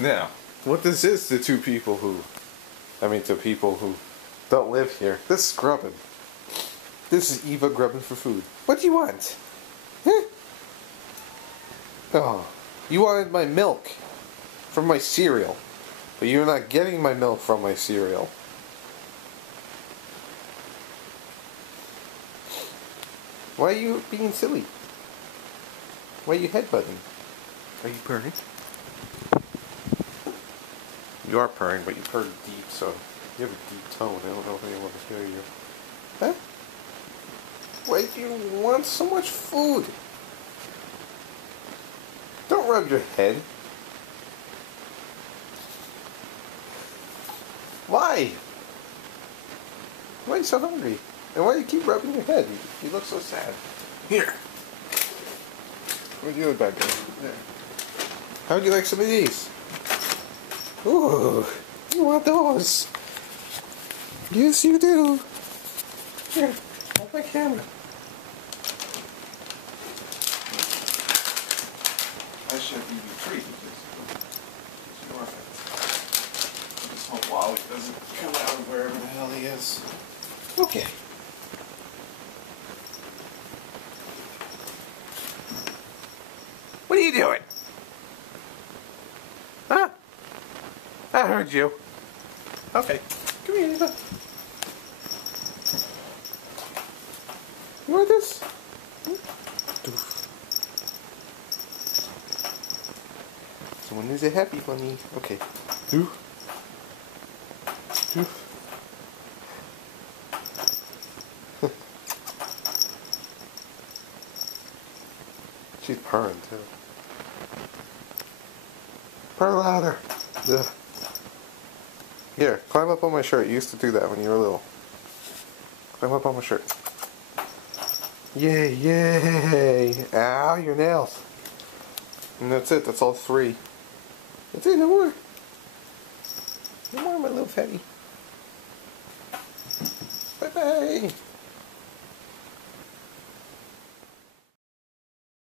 Now, what this is to people who don't live here. This is grubbing. This is Eva grubbing for food. What do you want? Huh? Oh, you wanted my milk from my cereal, but you're not getting my milk from my cereal. Why are you being silly? Why are you headbutting? Are you purring? You are purring, but you purred deep, so you have a deep tone. I don't know if anyone can hear you. Huh? Why do you want so much food? Don't rub your head. Why? Why are you so hungry? And why do you keep rubbing your head? You look so sad. Here. Where's the other bag go? There. How would you like some of these? Ooh, you want those? Yes, you do. Here, hold my camera. I should give you a treat. Just hope Wally doesn't come out of wherever the hell he is. Okay. What are you doing? Huh? I heard you. Okay. Come here, Eva. You want this? Someone is a happy bunny. Okay. She's purring too. Purr louder. Ugh. Here, climb up on my shirt. You used to do that when you were little. Climb up on my shirt. Yay, yay! Ow, your nails. And that's it. That's all 3. That's it. No more. No more, my little fatty. Bye-bye.